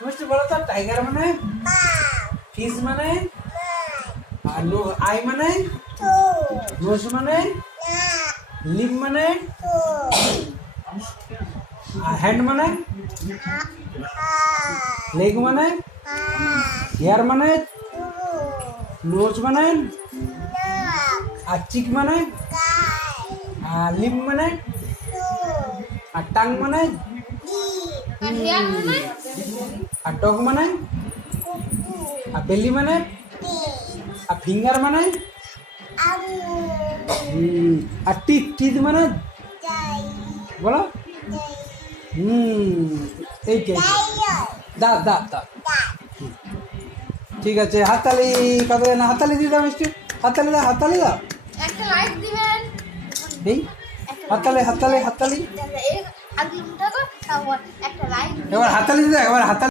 মিষ্টি বলো তো টাইগার মানে ফিশ মানে আর আই মানে নোজ মানে লিপ মানে হ্যান্ড মানে লেগ মানে হেয়ার মানে নোজ মানে আর চিক মানে আর লিপ মানে আর টাং মানে আর ডগ মানে আর বেলি মানে আর ফিঙ্গার মানে আর টিথ টিথ মানে বলো এইটাই দাঁত দাঁত দাঁত ঠিক আছে হাততালি কত না হাততালি দিয়ে দাও মিষ্টি হাততালি দাও হাততালি দাও একটা লাইক দিবেন এই হাততালি হাততালি হাততালি এই হাতগুলো উঠাবো তারপর একটা লাইক এবার হাততালি দিয়ে দাও এবার হাততালি